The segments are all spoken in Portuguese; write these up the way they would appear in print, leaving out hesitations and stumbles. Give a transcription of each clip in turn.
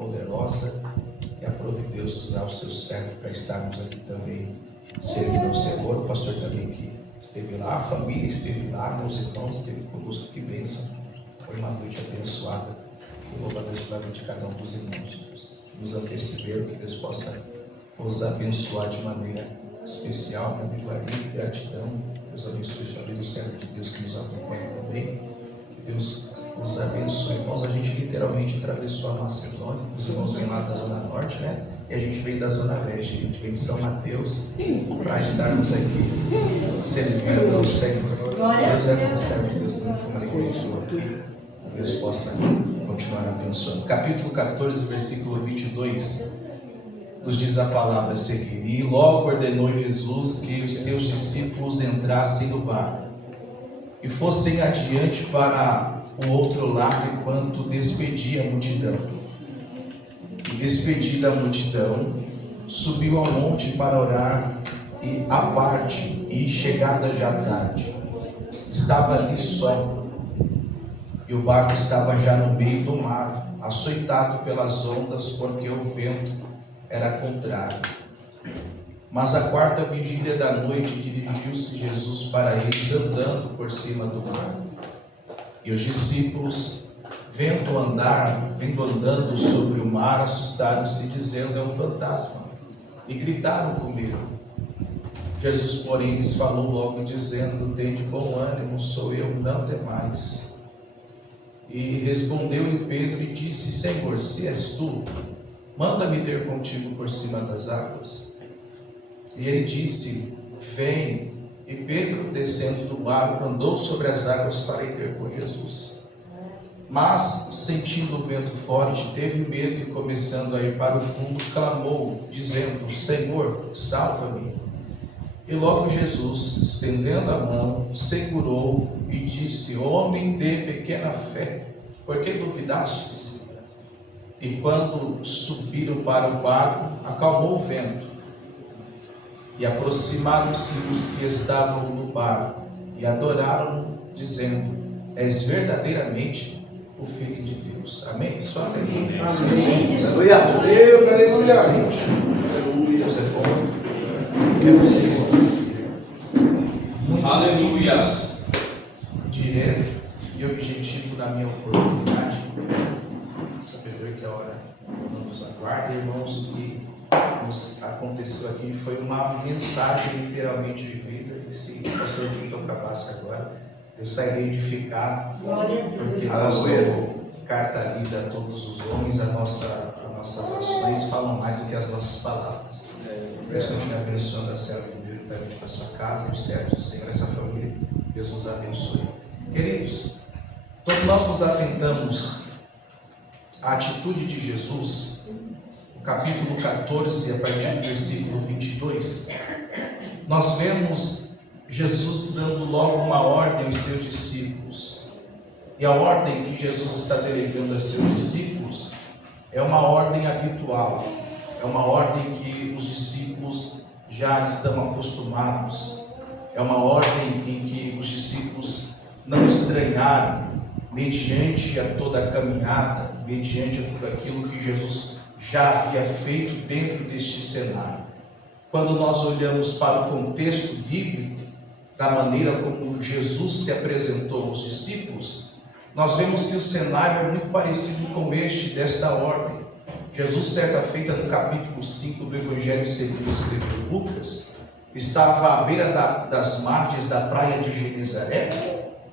poderosa, e aprove Deus usar o seu servo para estarmos aqui também servindo ao Senhor. O pastor também que esteve lá, a família esteve lá, meus irmãos esteve conosco, que bênção. Foi uma noite abençoada. Eu louvo a Deus pela vida de cada um dos irmãos que nos antecederam, que Deus possa nos abençoar de maneira especial, na iguaria e gratidão. Deus abençoe a família do servo de Deus que nos acompanha também. Que Deus nos abençoe. Irmãos, a gente literalmente atravessou a Macedônia. Os irmãos vêm lá da Zona Norte, né? E a gente vem da Zona Leste. A gente vem de São Mateus para estarmos aqui servindo ao Senhor. Deus é bom, servo de Deus também foi uma alegria aqui. Deus possa continuar abençoando. Capítulo 14, versículo 22, nos diz a palavra a seguir: E logo ordenou Jesus que os seus discípulos entrassem no barco e fossem adiante para o outro lado, enquanto despedia a multidão. E despedida a multidão, subiu ao monte para orar, e à parte, e chegada já tarde, estava ali só. E o barco estava já no meio do mar, açoitado pelas ondas, porque o vento era contrário. Mas à quarta vigília da noite dirigiu-se Jesus para eles, andando por cima do mar. E os discípulos, vendo andando sobre o mar, assustaram-se, dizendo: é um fantasma, e gritaram com medo. Jesus, porém, lhes falou logo, dizendo: tende bom ânimo, sou eu, não temais. E respondeu-lhe Pedro e disse: Senhor, se és tu, manda-me ter contigo por cima das águas. E ele disse: vem. E Pedro, descendo do barco, andou sobre as águas para ir ter com Jesus. Mas, sentindo o vento forte, teve medo e, começando a ir para o fundo, clamou, dizendo: Senhor, salva-me. E logo Jesus, estendendo a mão, segurou e disse: homem de pequena fé, por que duvidastes? E quando subiram para o barco, acalmou o vento. E aproximaram-se os que estavam no barco e adoraram-no, dizendo: és verdadeiramente o Filho de Deus. Amém? Só amém. Aleluia. Deus é bom. Quero ser muito aleluia. Direto e objetivo da minha oportunidade. Sabedor que a hora não nos aguarda, irmãos. O que nos aconteceu aqui foi uma mensagem literalmente vivida. E se o pastor Vitor acabasse agora, eu sairia edificado, porque nossa carta lida a todos os homens, as nossas ações falam mais do que as nossas palavras. Deus continue abençoando a serva de Deus juntamente com a sua casa, os servos do Senhor, essa família. Deus nos abençoe. Queridos, todos nós nos atentamos à atitude de Jesus, no capítulo 14, a partir do versículo 22, nós vemos Jesus dando logo uma ordem aos seus discípulos. E a ordem que Jesus está delegando aos seus discípulos é uma ordem habitual, é uma ordem que os discípulos já estão acostumados, é uma ordem em que os discípulos não estranharam, mediante a toda a caminhada, mediante a tudo aquilo que Jesus já havia feito dentro deste cenário. Quando nós olhamos para o contexto bíblico, da maneira como Jesus se apresentou aos discípulos, nós vemos que o cenário é muito parecido com este desta ordem. Jesus, certa feita, no capítulo 5 do Evangelho segundo escreveu Lucas, estava à beira das margens da praia de Genezaré,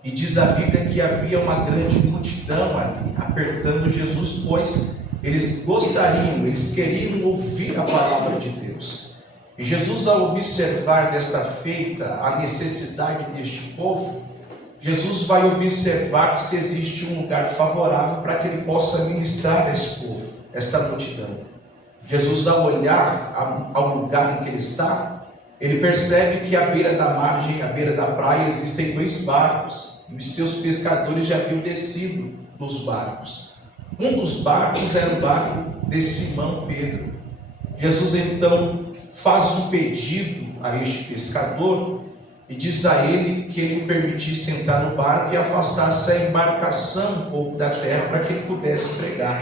e diz a Bíblia que havia uma grande multidão ali, apertando Jesus, pois eles queriam ouvir a palavra de Deus. E Jesus, ao observar desta feita a necessidade deste povo, Jesus vai observar que se existe um lugar favorável para que ele possa ministrar a esse povo, esta multidão. Jesus, ao olhar ao lugar em que ele está, ele percebe que à beira da margem, à beira da praia, existem dois barcos, e os seus pescadores já haviam descido dos barcos. Um dos barcos era o barco de Simão Pedro. Jesus então faz um pedido a este pescador e diz a ele que ele permitisse entrar no barco e afastasse a embarcação um pouco da terra para que ele pudesse pregar.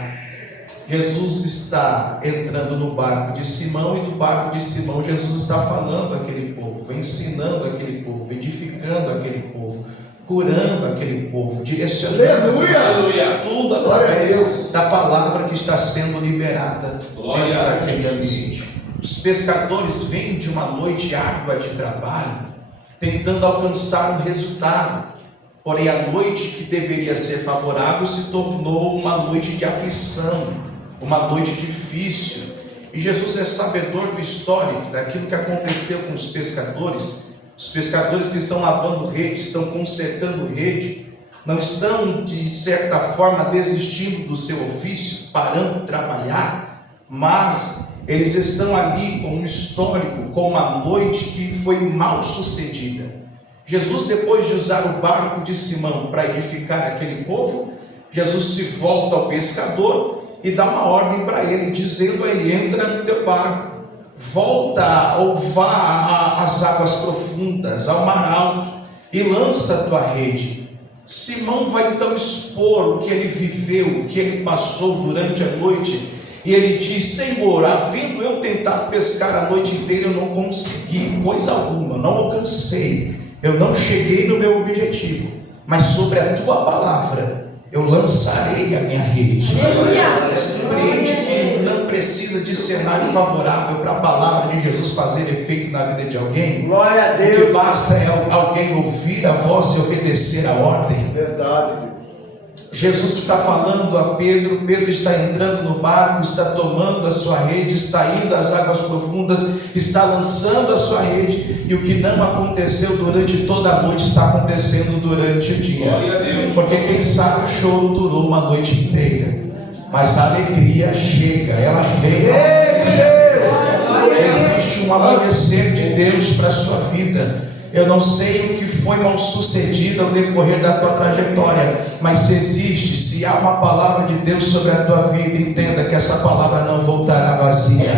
Jesus está entrando no barco de Simão, e do barco de Simão Jesus está falando àquele povo, ensinando aquele povo, edificando aquele povo, curando aquele povo, direcionando tudo através da palavra que está sendo liberada dentro daquele ambiente. Os pescadores vêm de uma noite árdua de trabalho, tentando alcançar um resultado, porém a noite que deveria ser favorável se tornou uma noite de aflição, uma noite difícil. E Jesus é sabedor do histórico, daquilo que aconteceu com os pescadores que estão lavando rede, estão consertando rede, não estão de certa forma desistindo do seu ofício, parando de trabalhar, mas eles estão ali com um histórico, com uma noite que foi mal sucedida. Jesus, depois de usar o barco de Simão para edificar aquele povo, Jesus se volta ao pescador e dá uma ordem para ele, dizendo a ele: entra no teu barco, volta ou vá às águas profundas, ao mar alto, e lança a tua rede. Simão vai então expor o que ele viveu, o que ele passou durante a noite, e ele diz: Senhor, havendo eu tentado pescar a noite inteira, eu não consegui coisa alguma, não alcancei, eu não cheguei no meu objetivo, mas sobre a tua palavra eu lançarei a minha rede. Você compreende que não precisa de cenário favorável para a palavra de Jesus fazer efeito na vida de alguém? Glória a Deus. O que basta é alguém ouvir a voz e obedecer a ordem. Verdade. Jesus está falando a Pedro, Pedro está entrando no barco, está tomando a sua rede, está indo às águas profundas, está lançando a sua rede, e o que não aconteceu durante toda a noite está acontecendo durante o dia. Porque quem sabe o choro durou uma noite inteira, mas a alegria chega, ela vem. Existe um amanhecer de Deus para a sua vida. Eu não sei o que foi mal sucedido ao decorrer da tua trajetória, mas se existe, se há uma palavra de Deus sobre a tua vida, entenda que essa palavra não voltará vazia.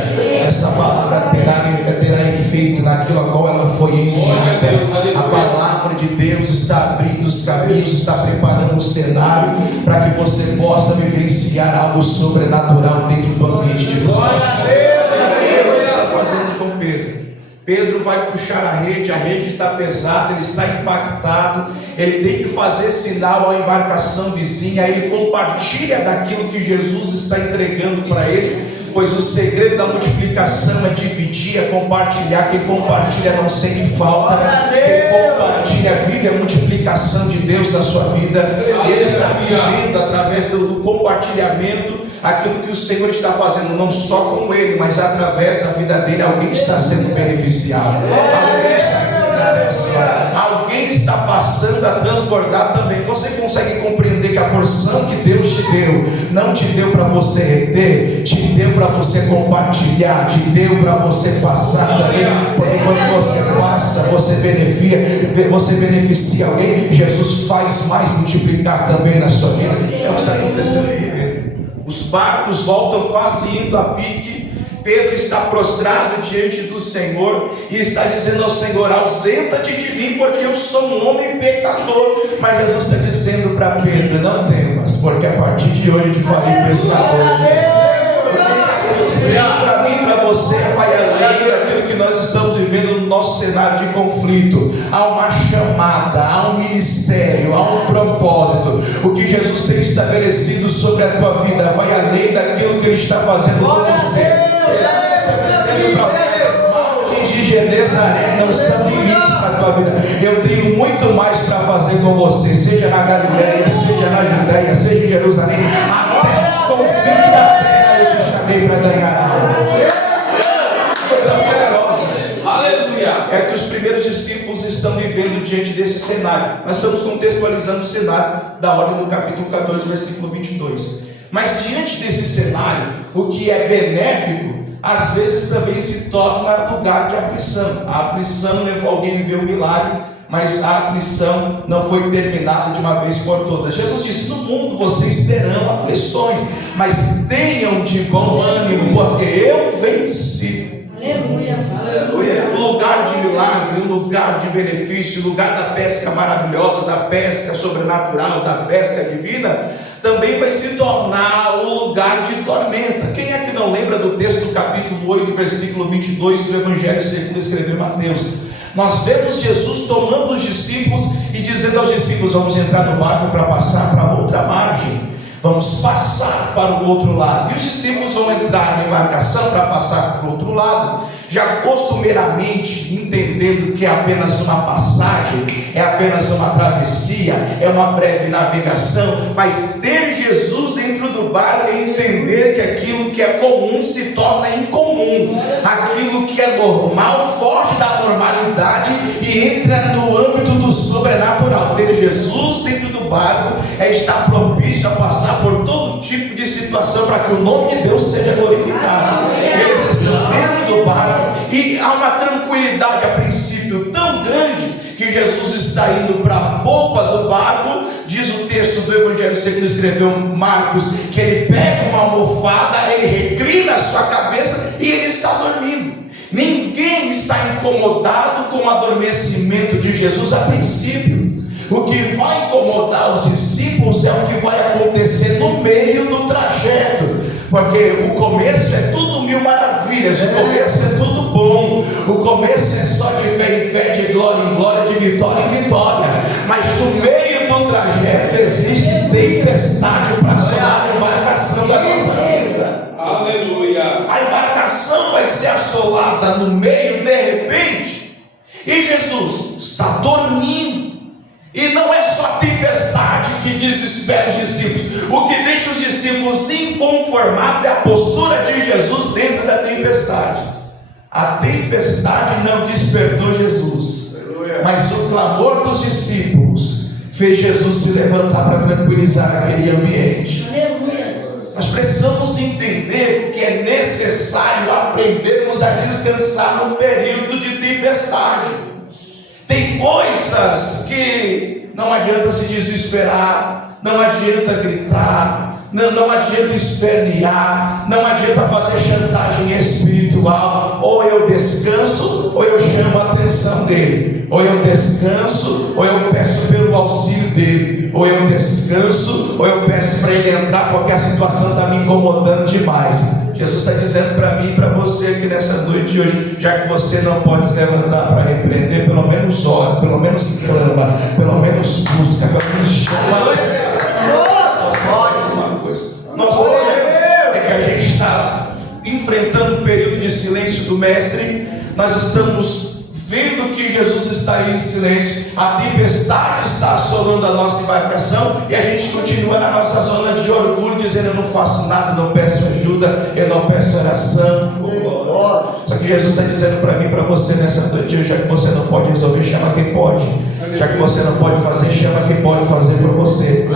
Essa palavra terá efeito naquilo a qual ela foi enviada. A palavra de Deus está abrindo os caminhos, está preparando o cenário para que você possa vivenciar algo sobrenatural dentro do ambiente de frustração. O que está fazendo com Pedro? Pedro vai puxar a rede está pesada, ele está impactado, ele tem que fazer sinal à embarcação vizinha, ele compartilha daquilo que Jesus está entregando para ele, pois o segredo da multiplicação é dividir, é compartilhar. Quem compartilha não sente falta, quem compartilha vive a multiplicação de Deus na sua vida, e ele está vivendo através do compartilhamento aquilo que o Senhor está fazendo, não só com ele, mas através da vida dele. Alguém está sendo beneficiado, alguém está passando a transbordar também. Você consegue compreender que a porção que Deus te deu, não te deu para você reter, te deu para você compartilhar, te deu para você passar também. Porque quando você passa, você beneficia alguém. Jesus faz mais multiplicar também na sua vida. É o que está acontecendo aqui. Os barcos voltam quase indo a pique. Pedro está prostrado diante do Senhor e está dizendo ao Senhor: ausenta-te de mim, porque eu sou um homem pecador. Mas Jesus está dizendo para Pedro: não temas, porque a partir de hoje eu te farei pescador. Para mim, para você, vai além daquilo que nós estamos vivendo no nosso cenário de conflito. Há uma chamada, há um ministério, há um propósito. O que Jesus tem estabelecido sobre a tua vida vai além daquilo que Ele está fazendo com você. Ele está dizendo para você: mountains de Genezaré não são limites para a tua vida. Eu tenho muito mais para fazer com você, seja na Galileia, seja na Judeia, seja em Jerusalém, até os confins da terra eu te chamei para ganhar algo. Coisa poderosa. Aleluia. É que os primeiros discípulos estão vivendo diante desse cenário. Nós estamos contextualizando o cenário da ordem do capítulo 14, versículo 22. Mas diante desse cenário, o que é benéfico, às vezes também se torna lugar de aflição. A aflição levou alguém a viver um milagre, mas a aflição não foi terminada de uma vez por todas. Jesus disse: no mundo vocês terão aflições, mas tenham de bom ânimo, porque eu venci. Aleluia. Aleluia. Um lugar de milagre, um lugar de benefício, um lugar da pesca maravilhosa, da pesca sobrenatural, da pesca divina. também vai se tornar um lugar de tormenta. Quem é que não lembra do texto do capítulo 8, versículo 22 do Evangelho segundo escreveu Mateus? Nós vemos Jesus tomando os discípulos e dizendo aos discípulos: vamos entrar no barco para passar para outra margem, vamos passar para o outro lado. E os discípulos vão entrar na embarcação para passar para o outro lado, já costumeiramente entendendo que é apenas uma passagem, é apenas uma travessia, é uma breve navegação. Mas ter Jesus dentro do barco é entender que aquilo que é comum se torna incomum, aquilo que é normal foge da normalidade e entra no âmbito do sobrenatural. Ter Jesus dentro do barco é estar propício a passar por todo tipo de situação para que o nome de Deus seja glorificado. Eles estão dentro do barco e há uma tranquilidade a princípio tão grande que Jesus está indo para a popa do barco. Diz o texto do Evangelho segundo escreveu Marcos que ele pega uma almofada, ele reclina a sua cabeça e ele está dormindo. Ninguém está incomodado com o adormecimento de Jesus a princípio. O que vai incomodar os discípulos é o que vai acontecer no meio do trajeto, porque o começo é tudo mil maravilhas, o começo é tudo bom, o começo é só de fé em fé, de glória em glória, de vitória em vitória, mas no meio do trajeto existe tempestade para assolar a embarcação da nossa vida. Aleluia! A embarcação vai ser assolada no meio de repente, e Jesus está dormindo. E não é só a tempestade que desespera os discípulos. O que deixa os discípulos inconformados é a postura de Jesus dentro da tempestade. A tempestade não despertou Jesus, mas o clamor dos discípulos fez Jesus se levantar para tranquilizar aquele ambiente. Nós precisamos entender que é necessário aprendermos a descansar no período de tempestade. Tem coisas que não adianta se desesperar, não adianta gritar, não adianta espernear, não adianta fazer chantagem espiritual. Ou eu descanso, ou eu chamo a atenção dele. Ou eu descanso, ou eu peço pelo auxílio dele. Ou eu descanso, ou eu peço para ele entrar porque a situação está me incomodando demais. Jesus está dizendo para mim e para você aqui nessa noite de hoje: já que você não pode se levantar para repreender, pelo menos ora, pelo menos clama, pelo menos busca, pelo menos chama. Nós é que a gente está enfrentando um período de silêncio do Mestre. Nós estamos vendo que Jesus está aí em silêncio, a tempestade está assolando a nossa embarcação e a gente continua na nossa zona de orgulho, dizendo: eu não faço nada, não peço ajuda, eu não peço oração. Só que Jesus está dizendo para mim e para você nessa noite: já que você não pode resolver, chama quem pode. Já que você não pode fazer, chama quem pode fazer por você.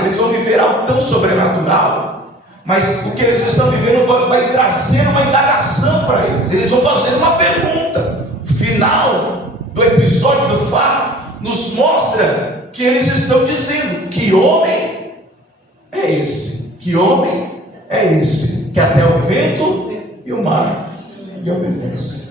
Eles vão viver algo tão sobrenatural, mas o que eles estão vivendo vai trazer uma indagação para eles. Eles vão fazer uma pergunta. O final do episódio do fato nos mostra que eles estão dizendo: que homem é esse? Que homem é esse? Que até o vento e o mar lhe obedecem.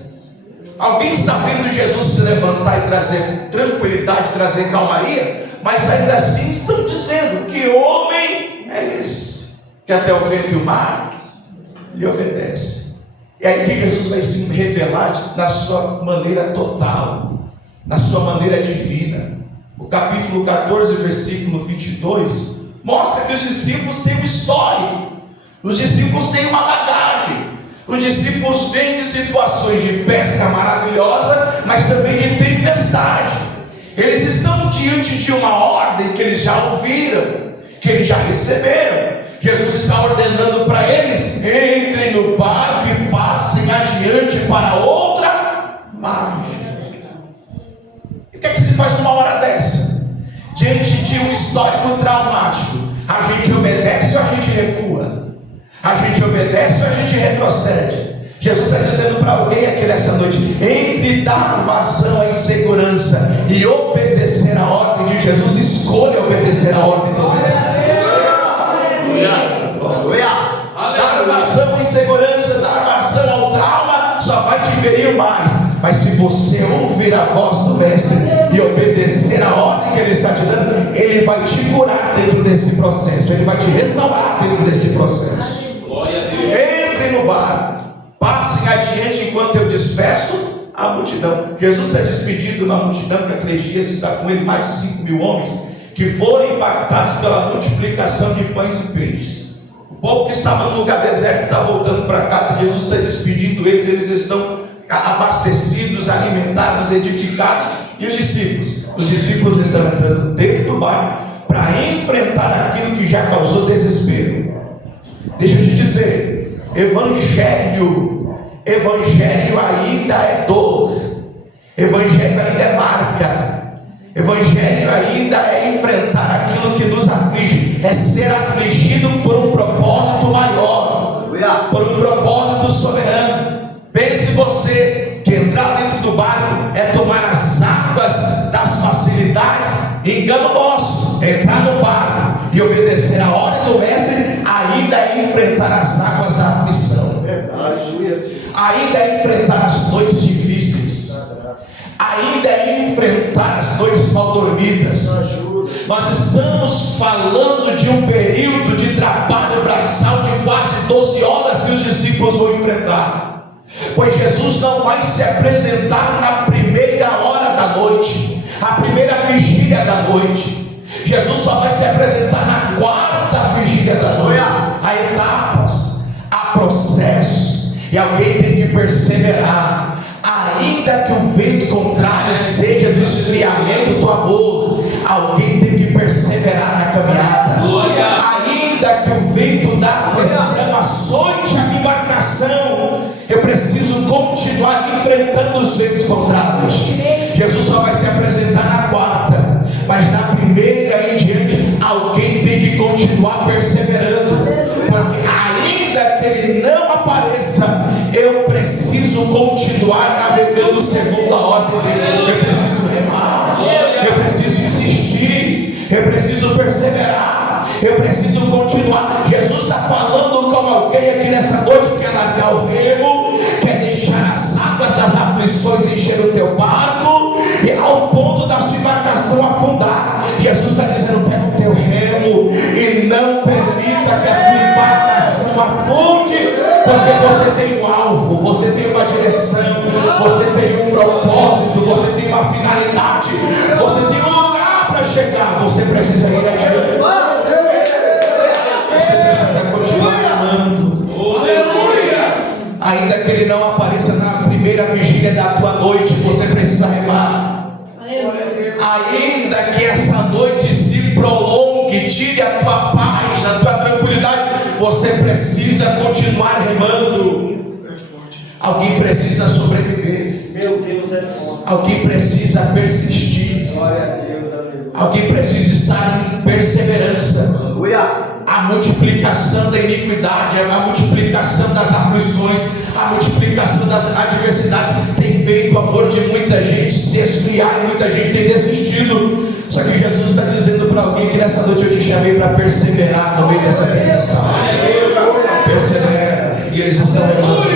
Alguém está vendo Jesus se levantar e trazer tranquilidade, trazer calmaria, mas ainda assim estão dizendo: que homem é esse? Que até o vento e o mar lhe obedece. É aí que Jesus vai se revelar na sua maneira total, na sua maneira divina. O capítulo 14, versículo 22 mostra que os discípulos têm uma história, os discípulos têm uma bagagem. Os discípulos vêm de situações de pesca maravilhosa, mas também de tempestade. Eles estão diante de uma ordem que eles já ouviram, que eles já receberam. Jesus está ordenando para eles: entrem no barco e passem adiante para outra margem. E o que é que se faz numa hora dessa? Diante de um histórico traumático, a gente obedece ou a gente recua? A gente obedece ou a gente retrocede? Jesus está dizendo para alguém aqui nessa noite: entre dar vazão à insegurança e obedecer a ordem de Jesus, escolha obedecer a ordem do Mestre. Dar vazão à insegurança, dar vazão ao trauma, só vai te ferir mais. Mas se você ouvir a voz do mestre e obedecer a ordem que ele está te dando, ele vai te curar dentro desse processo, ele vai te restaurar dentro desse processo. Glória a Deus. Entre no barco, passem adiante enquanto eu despeço a multidão. Jesus está despedindo uma multidão que há 3 dias está com ele, mais de 5.000 homens que foram impactados pela multiplicação de pães e peixes. O povo que estava no lugar deserto está voltando para casa. Jesus está despedindo eles, eles estão abastecidos, alimentados, edificados. E os discípulos estão entrando dentro do barco para enfrentar aquilo que já causou desespero. Deixa eu te dizer, evangelho ainda é dor, evangelho ainda é marca, evangelho ainda é enfrentar aquilo que nos aflige, é ser afligido por um propósito maior, por um propósito soberano. Pense você que entrar dentro do barco é tomar as águas das facilidades. Engano nosso, entrar no barco e obedecer a ordem do mestre ainda é enfrentar as águas da aflição, ainda é enfrentar as noites difíceis, ainda é enfrentar as noites mal dormidas. Nós estamos falando de um período de trabalho braçal de quase 12 horas que os discípulos vão enfrentar, pois Jesus não vai se apresentar na primeira hora da noite, a primeira vigília da noite. Jesus só vai se apresentar na 4ª vigília da noite. Há etapas, há processos, e alguém tem que perseverar. Ainda que o vento contrário seja do esfriamento do amor, alguém tem que perseverar na caminhada. Ainda que o vento da aflição açoite a embarcação, eu preciso continuar enfrentando os ventos contrários. Jesus só vai se apresentar na 4ª, mas na primeira em diante alguém tem que continuar perseverando, porque ainda que ele não apareça, eu preciso continuar navegando segundo a ordem dele. Eu preciso remar, eu preciso insistir, eu preciso perseverar, eu preciso continuar. Jesus está falando com alguém aqui nessa noite que quer largar o remo, quer deixar as águas das aflições encher o teu barco e ao ponto da sua embarcação afundar. Jesus está dizendo: pega o teu remo e não permita que a tua embarcação afunde, porque você tem um alvo, você tem uma direção, você tem um propósito, você tem uma finalidade, você tem um lugar para chegar. Você precisa ir adiante, você precisa continuar amando. Ainda que ele não apareça na primeira vigília da tua noite, você precisa remar. Ainda que essa noite se prolongue, tire a tua paz, a tua tranquilidade, você precisa continuar remando. Alguém precisa sobreviver. Meu Deus, é forte. Alguém precisa persistir. Glória a Deus, aleluia. Alguém precisa estar em perseverança. A multiplicação da iniquidade, a multiplicação das aflições, a multiplicação das adversidades tem feito o amor de muita gente se esfriar e muita gente tem desistido. Só que Jesus está dizendo para alguém que nessa noite eu te chamei para perseverar no meio dessa tempestade. Persevera, e eles estão remando.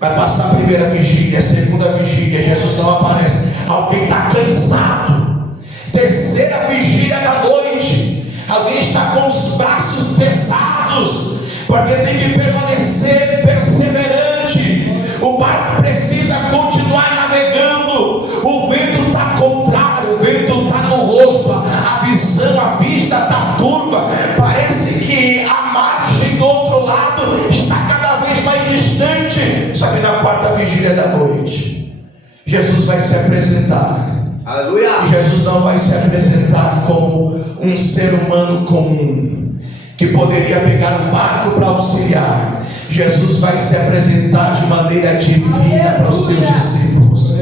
Vai passar a primeira vigília, a segunda vigília, Jesus não aparece. Alguém está cansado. Terceira vigília da noite, alguém está com os braços pesados, porque tem que permanecer perseverante. O barco precisa continuar navegando. O vento está contrário, o vento está no rosto, a visão, a vista está turva. Parece que a margem do outro lado está cada vez mais distante. Só que na 4ª vigília da noite, Jesus vai se apresentar. Aleluia. E Jesus não vai se apresentar como um ser humano comum que poderia pegar um barco para auxiliar. Jesus vai se apresentar de maneira divina para os seus discípulos,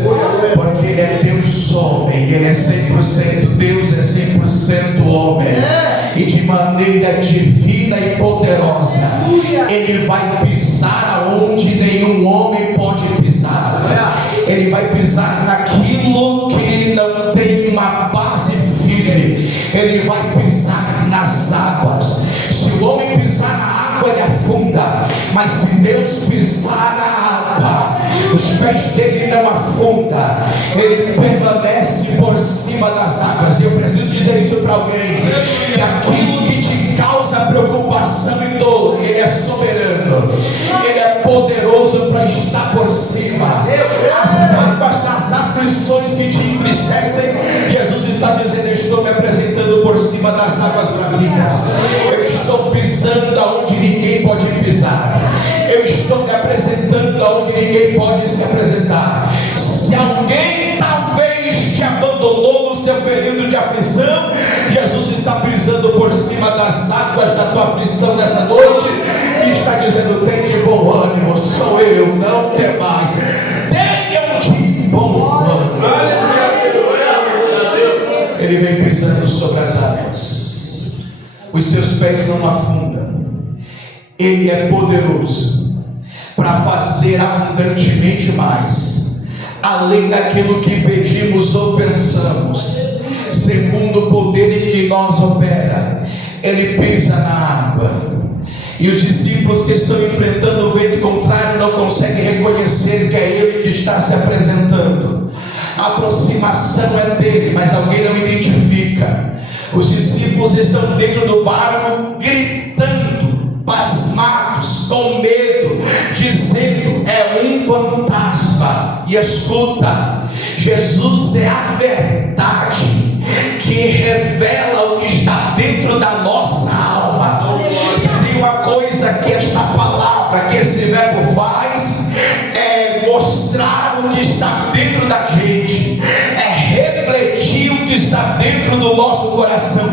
porque Ele é Deus homem, Ele é 100% Deus, é 100% homem, e de maneira divina e poderosa Ele vai pisar aonde nenhum homem pode pisar. Ele vai pisar naquilo que não tem uma base firme. Ele vai pisar nas águas. Se o homem pisar na água, ele afunda, mas se Deus pisar na água, Os pés dele não afundam, ele permanece por cima das águas. E eu preciso dizer isso para alguém: que aquilo que te causa preocupação e dor, ele é soberano, ele é poderoso para estar por cima. As águas das aflições que te entristecem, Jesus está dizendo: eu estou me apresentando por cima das águas bravias, eu estou pisando aonde ninguém pode pisar, eu estou me apresentando aonde ninguém pode se apresentar. Se alguém talvez te abandonou no seu período de aflição, Jesus está pisando por cima das águas da tua aflição nessa noite e está dizendo: tem de bom ânimo, sou eu, não temais. Tenham de bom ânimo. Ele vem pisando sobre as águas, os seus pés não afundam. Ele é poderoso para fazer abundantemente mais, além daquilo que pedimos ou pensamos, segundo o poder em que nós opera. Ele pisa na água, e os discípulos que estão enfrentando o vento contrário não conseguem reconhecer que é ele que está se apresentando. A aproximação é dele, mas alguém não identifica. Os discípulos estão dentro do barco gritando, pasmados, com medo, dizendo: é um fantasma. E escuta, Jesus é a verdade que revela o que está dentro da nossa alma. Se tem uma coisa que esta palavra, que esse verbo faz, é mostrar o que está dentro da gente, é refletir o que está dentro do nosso coração.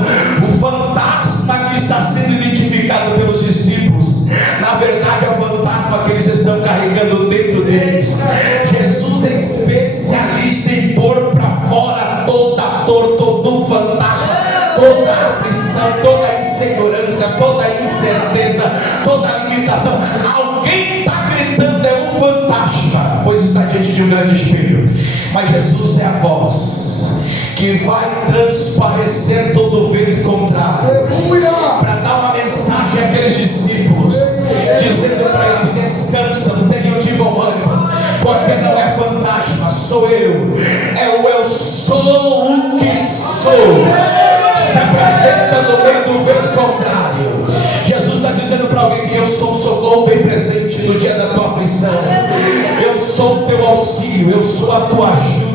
O fantasma que está sendo identificado pelos discípulos, na verdade é o fantasma que eles estão carregando dentro deles. Jesus é especialista em pôr para fora toda a dor, todo o fantasma, toda a aflição, toda a insegurança, toda a incerteza, toda a limitação. Alguém está gritando: é um fantasma, pois está diante de um grande espelho. Mas Jesus é a voz que vai transparecer todo o vento contrário, para dar uma mensagem àqueles discípulos, dizendo para eles: descansam, tenham de bom ânimo, porque não é fantasma, sou eu, eu sou o que sou, se apresenta no meio do vento contrário. Jesus está dizendo para alguém que eu sou um socorro bem presente no dia da tua aflição, eu sou o teu auxílio, eu sou a tua ajuda.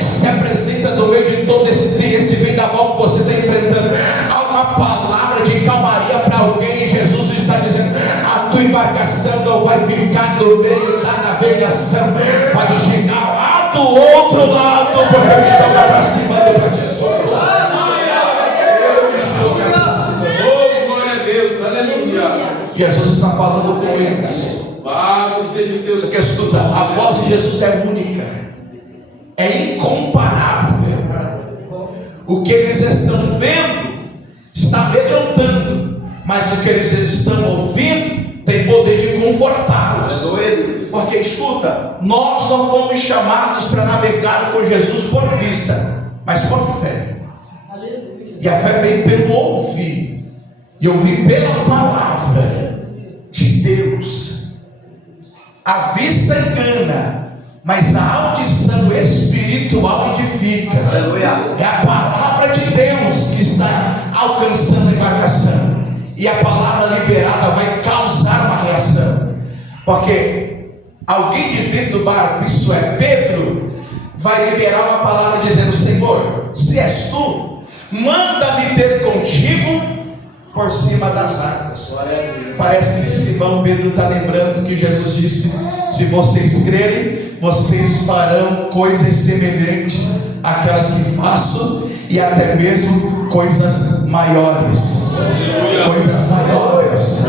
Se apresenta no meio de todo esse vendaval que você está enfrentando. Há uma palavra de calmaria para alguém. Jesus está dizendo: a tua embarcação não vai ficar no meio da navegação, vai chegar lá do outro lado, porque eu estou me aproximando para te socorrer. Jesus está falando com eles. Você quer escutar? A voz de Jesus é única, é incomparável. O que eles estão vendo está amedrontando, mas o que eles estão ouvindo tem poder de confortá-los. Porque escuta, nós não fomos chamados para navegar com Jesus por vista, mas por fé. E a fé vem pelo ouvir, e ouvir pela palavra de Deus. A vista engana, mas a audição espiritual edifica. É a palavra de Deus que está alcançando a embarcação, e a palavra liberada vai causar uma reação, porque alguém de dentro do barco, isso é Pedro, vai liberar uma palavra dizendo: Senhor, se és tu, manda-me ter contigo por cima das águas. Parece que Simão Pedro está lembrando que Jesus disse: se vocês crerem, vocês farão coisas semelhantes àquelas que faço, e até mesmo coisas maiores. Coisas maiores.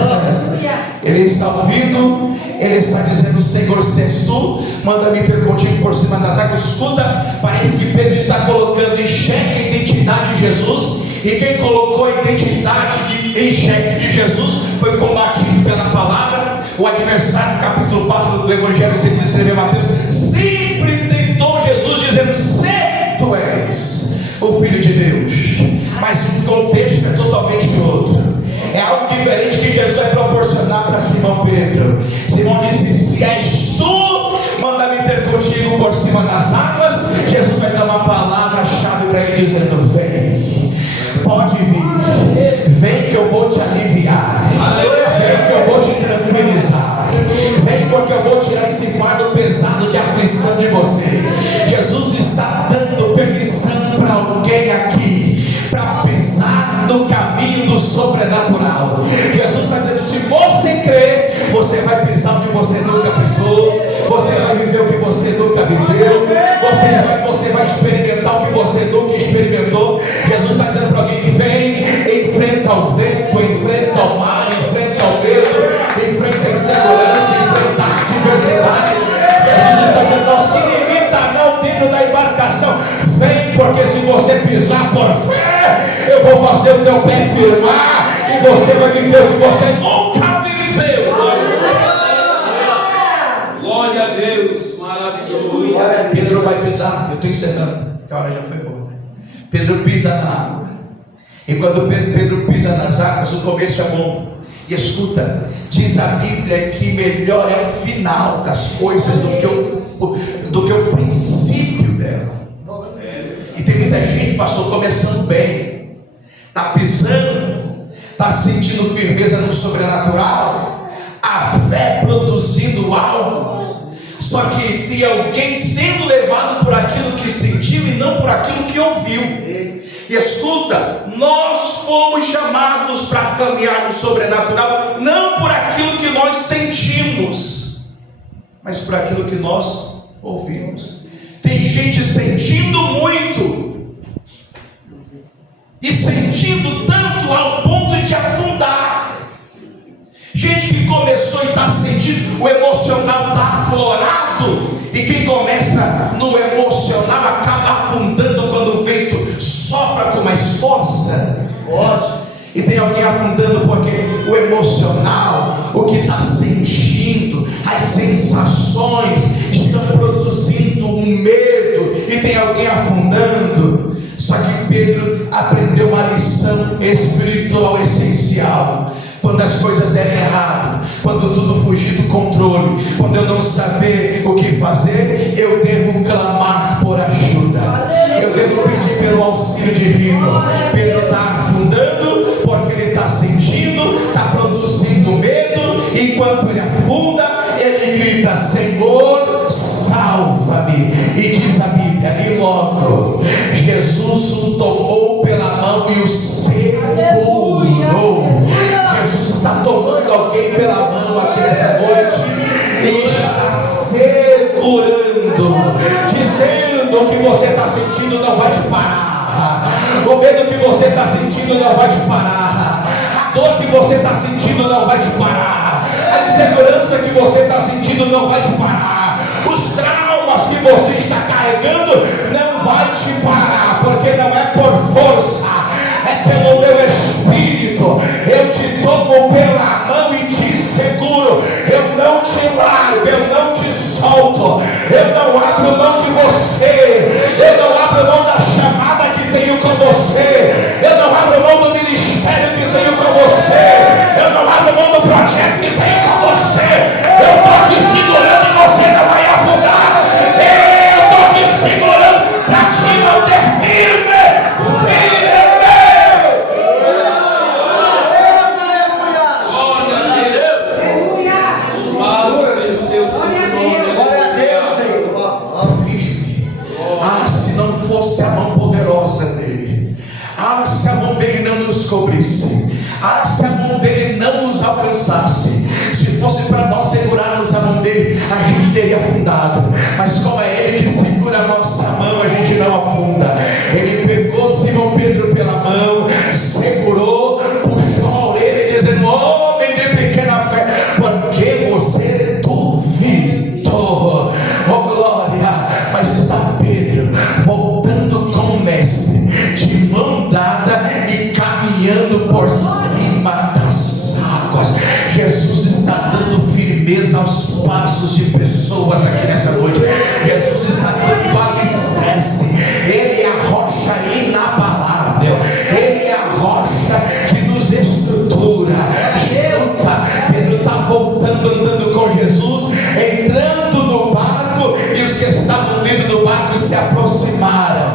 Ele está ouvindo, ele está dizendo: Senhor, se és tu, manda-me ter contigo por cima das águas. Escuta, parece que Pedro está colocando em xeque a identidade de Jesus, e quem colocou a identidade em xeque de Jesus foi combatido pela palavra. O adversário, capítulo 4 do Evangelho segundo escreveu Mateus, sempre tentou Jesus, dizendo: se tu és o Filho de Deus. Mas o contexto é totalmente outro. É algo diferente que Jesus vai proporcionar para Simão Pedro. Simão disse: se és tu, cima das águas, Jesus vai dar uma palavra-chave para ele, dizendo: vem, pode vir, vem que eu vou te aliviar, vem que eu vou te tranquilizar, vem porque eu vou tirar esse fardo pesado de aflição de você. Jesus está dando permissão para alguém aqui para pisar no caminho do sobrenatural. Jesus está dizendo: se você crer, você vai pisar onde você nunca pisou, você vai viver o que você nunca viveu, você vai experimentar o que você nunca experimentou. Jesus está dizendo para alguém: vem, enfrenta o vento, enfrenta o mar, enfrenta o medo, enfrenta a insegurança, enfrenta a adversidade. Jesus está dizendo: não se limita não dentro da embarcação, vem, porque se você pisar por fé, eu vou fazer o teu pé firmar e você vai viver o que você nunca viveu. Glória a Deus, maravilhoso. Pedro vai pisar, eu estou encerrando, que a hora já foi boa. Pedro pisa na água, e quando Pedro pisa nas águas, o começo é bom. E escuta, diz a Bíblia que melhor é o final das coisas do que o princípio dela. E tem muita gente, pastor, começando bem, está pisando, está sentindo firmeza no sobrenatural, a fé produzindo algo, só que tem alguém sendo levado por aquilo que sentiu e não por aquilo que ouviu. E escuta, nós fomos chamados para caminhar no sobrenatural, não por aquilo que nós sentimos, mas por aquilo que nós ouvimos. Tem gente sentindo muito e sentindo tanto ao ponto de afundar. Gente que começou e está sentindo, o emocional está aflorado, e quem começa no emocional acaba afundando quando o vento sopra com mais força. E tem alguém afundando porque o emocional, o que está sentindo, as sensações estão produzindo um medo, e tem alguém afundando. Só que Pedro aprendeu uma lição espiritual essencial. Quando as coisas derem errado, quando tudo fugir do controle, quando eu não saber o que fazer, eu devo clamar por ajuda, eu devo pedir pelo auxílio divino. Pedro está afundando porque ele está sentindo, está produzindo medo. Enquanto ele afunda, ele grita: Senhor, salva-me. E diz a Bíblia, e logo Jesus o tomou pela mão e o segurou. Jesus está tomando alguém pela mão aqui nessa noite e está segurando, dizendo: o que você está sentindo não vai te parar, o medo que você está sentindo não vai te parar, a dor que você está sentindo não vai te parar, a insegurança que você está sentindo não vai te parar, os traumas que você está carregando não vai te parar, porque não é por força, é pelo meu espírito. Eu te tomo pela mão e te seguro, eu não te largo, eu não te solto, eu não abro mão de você, eu não abro mão da chamada que tenho com você, eu não abro mão do ministério que tenho com você, eu não abro mão do projeto que tenho com você. Eu estou te segurando e você não vai afundar. Eu estou te segurando para te manter firme. Se a mão poderosa dele, se a mão dele não nos cobrisse, se a mão dele não nos alcançasse, se fosse para nós segurarmos a mão dele, a gente teria afundado. Mas como é ele que segura a nossa mão, a gente não afunda. Ele pegou Simão Pedro pela mão, segurou, puxou a orelha, dizendo: homem de pequena fé, porque você duvidou. Oh glória! Mas está Pedro voltando com o mestre, de mão dada e caminhando por cima das águas. Jesus está dando firmeza aos passos de pessoas aqui nessa noite. Jesus está dando alicerce. Ele é a rocha inabalável, ele é a rocha que nos estrutura. Pedro está voltando, andando com Jesus, entrando no barco, e os que estavam dentro se aproximaram,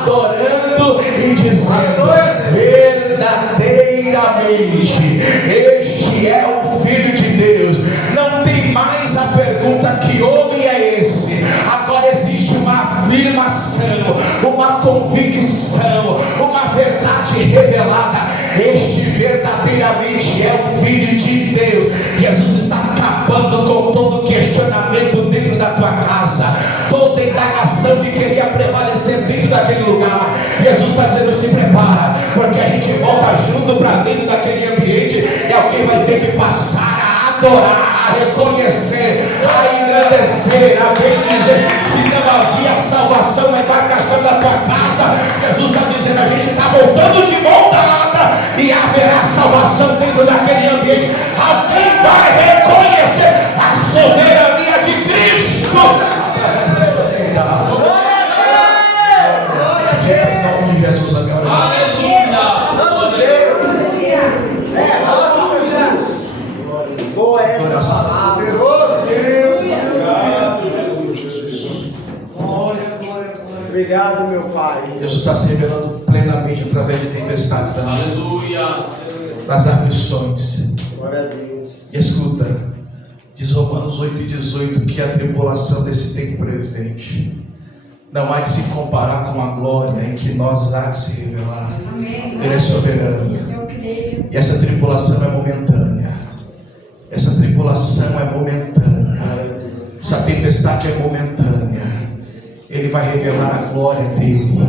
adorando e dizendo: verdadeiramente, este é o Filho de Deus. Não tem mais a pergunta: que homem é esse? Agora existe uma afirmação, uma convicção, uma verdade revelada: este verdadeiramente é o Filho de Deus. Jesus está acabando com todo questionamento dentro da tua casa, toda indagação que queria prevalecer dentro daquele lugar. Jesus está dizendo: se prepara, porque a gente volta junto para dentro daquele ambiente e alguém vai ter que passar a adorar, a reconhecer, a engrandecer, a bendizer. Se não havia salvação na embarcação da tua casa, Jesus está dizendo: a gente está voltando de mão dada e haverá salvação dentro daquele ambiente. Alguém vai reconhecer a soberania de Cristo através da sua vida. Em nome de Jesus, amém. Boa essa palavra. Obrigado, meu Pai. Deus está se revelando plenamente através de tempestades das aflições. Glória a Deus. E escuta, diz Romanos 8:18 que a tribulação desse tempo presente não há de se comparar com a glória em que nós há de se revelar. Amém. Ele é soberano. Eu creio. E essa tribulação é momentânea. Essa tribulação é momentânea. Essa tempestade é momentânea. Ele vai revelar a glória dele,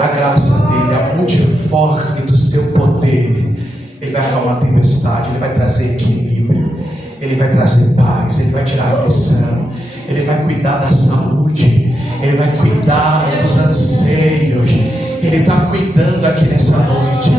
a graça dele, a multiforme do seu poder. Ele vai acalmar a tempestade, ele vai trazer equilíbrio, ele vai trazer paz, ele vai tirar a aflição, ele vai cuidar da saúde, ele vai cuidar dos anseios. Ele está cuidando aqui nessa noite.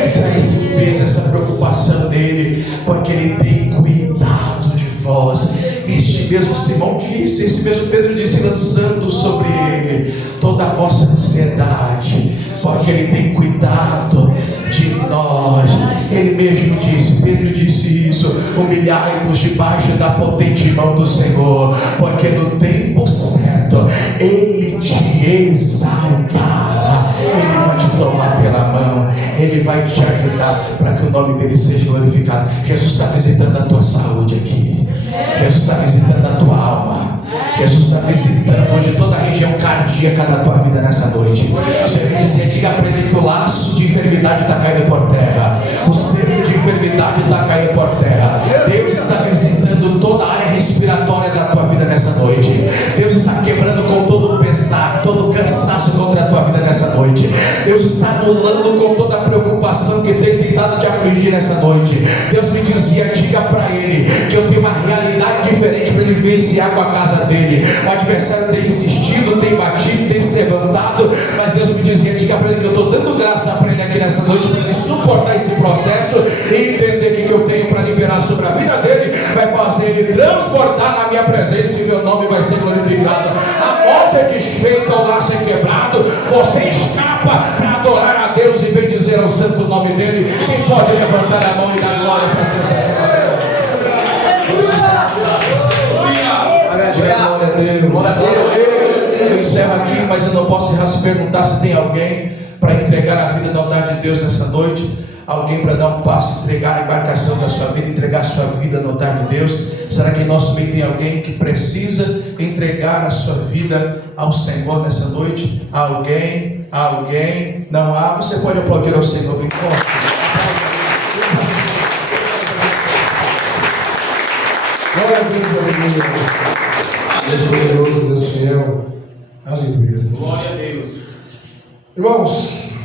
Essa é esse peso, essa preocupação dele, porque ele tem cuidado de vós. Este mesmo Simão disse, esse mesmo Pedro disse, lançando sobre ele toda a vossa ansiedade, porque ele tem cuidado de nós. Ele mesmo disse, Pedro disse isso: humilhai-vos debaixo da potente mão do Senhor, porque no tempo certo ele te exaltará. Ele vai te tomar pela mão, ele vai te ajudar para que o nome dele seja glorificado. Jesus está visitando a tua saúde aqui, Jesus está visitando a tua alma, Jesus está visitando hoje toda a região cardíaca da tua vida nessa noite. Você vai dizer: diga para ele que o laço de enfermidade está caindo por terra, o cerco de enfermidade está caindo por terra. Deus está visitando toda a área respiratória da tua vida nessa noite. Deus está quebrando com todo o pesar, todo o cansaço contra a tua vida nessa noite. Deus está anulando com toda a preocupação que tem tentado te afligir nessa noite. Deus me dizia: diga para ele que eu tenho uma realidade diferente para ele vivenciar com a casa dele. O adversário tem insistido, tem batido, tem se levantado, mas Deus me dizia: diga para ele que eu estou dando graça para ele aqui nessa noite, para ele suportar esse processo e entender que eu tenho para liberar sobre a vida dele vai fazer ele transportar na minha presença e meu nome vai ser glorificado. A morte é desfeita, o laço é quebrado, você escapa para adorar a Deus e bendizer ao santo nome dele. Quem pode levantar a mão e dar glória para Deus? Glória a Deus. Glória a Deus. Eu encerro aqui, mas eu não posso encerrar se perguntar se tem alguém para entregar a vida no altar de Deus nessa noite. Alguém para dar um passo, entregar a embarcação da sua vida, entregar a sua vida no altar de Deus. Será que em nosso meio tem alguém que precisa entregar a sua vida ao Senhor nessa noite? Alguém? Alguém? Não há? Você pode aplaudir ao Senhor bem forte. Glória a Deus, aleluia. Deus poderoso, Deus fiel. Aleluia. Glória a Deus. Irmãos,